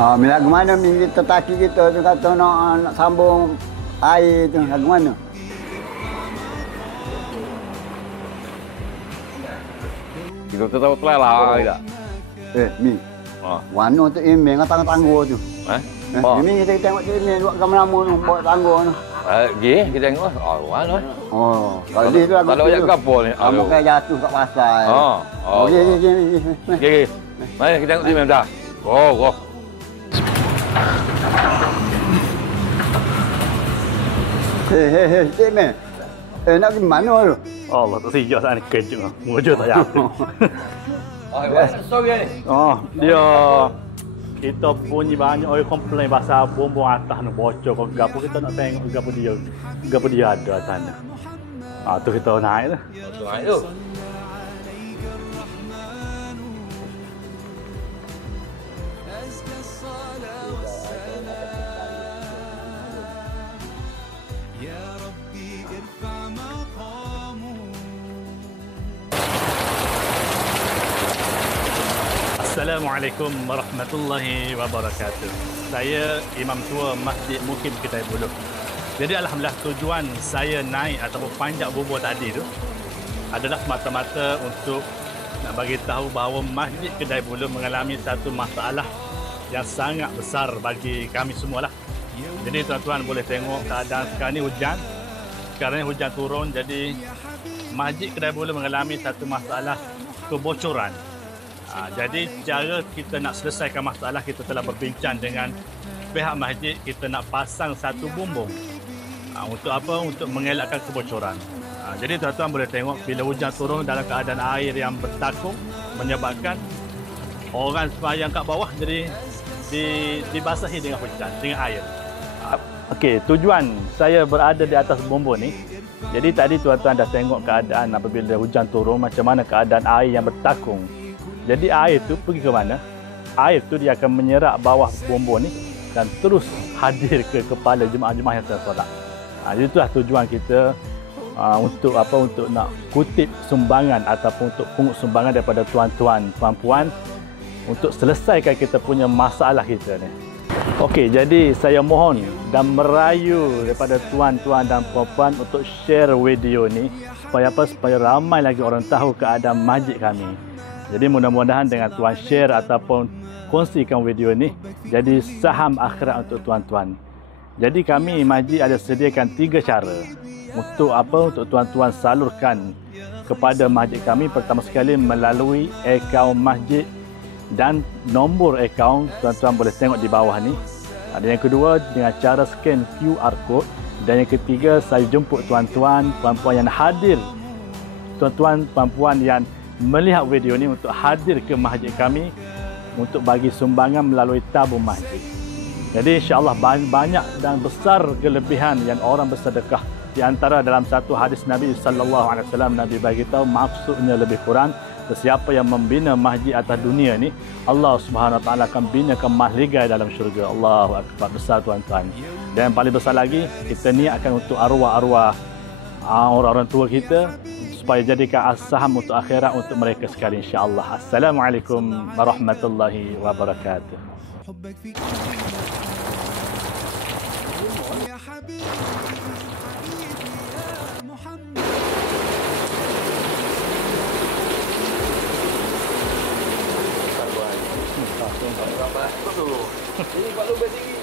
Bila ke mana kita taki kita tu kata nak sambung air tu lagu mana? Kita tahu telah lah tidak. Mi. Warna tu imeng tangga-tangga tu. Ini kita tengok tu ini buat gambar lama tu, buat tangga tu. Kita tengok. Mana? Kalau dia tu lagu tu. Kalau ayat kapal ni. Bukan jatuh kat pasar. Okey. Mari kita tengok sini dah. Go. Cik Man. Nak pergi mana tu? Allah tak sijak saat ni kejut. Mujur tak jatuh. Sorry ni. Dia kita punya banyak orang komplain pasal bumbung atas ni bocor ke gapo, kita nak tengok gapo dia ada sana. Tu kita naik tu. Naik tu. Assalamualaikum warahmatullahi wabarakatuh. Saya Imam Tua Masjid Mukim Kedai Buluh. Jadi alhamdulillah tujuan saya naik ataupun panjat bumbung tadi tu adalah semata-mata untuk nak bagi tahu bahawa Masjid Kedai Buluh mengalami satu masalah yang sangat besar bagi kami semualah. Jadi tuan-tuan boleh tengok keadaan sekarang ni hujan. Sekarang ni hujan turun, jadi Masjid Kedai Buluh mengalami satu masalah kebocoran. Jadi cara kita nak selesaikan masalah, kita telah berbincang dengan pihak masjid, kita nak pasang satu bumbung. Untuk apa? Untuk mengelakkan kebocoran. Jadi tuan-tuan boleh tengok bila hujan turun dalam keadaan air yang bertakung menyebabkan orang sembahyang kat bawah jadi dibasahi dengan hujan, dengan air. Okey, tujuan saya berada di atas bumbung ni. Jadi tadi tuan-tuan dah tengok keadaan apabila hujan turun macam mana keadaan air yang bertakung. Jadi air tu pergi ke mana? Air tu dia akan menyerap bawah bumbung ni dan terus hadir ke kepala jemaah-jemaah yang sedang solat. Jadi itulah tujuan kita untuk apa? Untuk nak kutip sumbangan ataupun untuk pungut sumbangan daripada tuan-tuan, puan-puan untuk selesaikan kita punya masalah kita ni. Okey, jadi saya mohon dan merayu daripada tuan-tuan dan puan-puan untuk share video ni supaya apa? Supaya ramai lagi orang tahu keadaan masjid kami. Jadi mudah-mudahan dengan tuan share ataupun kongsikan video ni jadi saham akhirat untuk tuan-tuan. Jadi kami masjid ada sediakan 3 cara untuk apa? Untuk tuan-tuan salurkan kepada masjid kami. Pertama sekali melalui akaun masjid dan nombor akaun tuan-tuan boleh tengok di bawah ni. Ada yang kedua dengan cara scan QR code, dan yang ketiga saya jemput tuan-tuan, puan-puan yang hadir. Tuan-tuan, puan-puan yang melihat video ni untuk hadir ke masjid kami untuk bagi sumbangan melalui tabung masjid. Jadi insya-Allah banyak dan besar kelebihan yang orang bersedekah. Di antara dalam satu hadis Nabi sallallahu alaihi wasallam, Nabi bagi tahu maksudnya lebih kurang sesiapa yang membina masjid atas dunia ni, Allah Subhanahu wa taala akan binakan mahligai dalam syurga. Allahu akbar, besar tuan-tuan. Dan yang paling besar lagi, kita niatkan untuk arwah-arwah orang-orang tua kita supaya jadikan saham untuk akhirat untuk mereka sekali insya-Allah. Assalamualaikum warahmatullahi wabarakatuh. Ini kalau berdiri.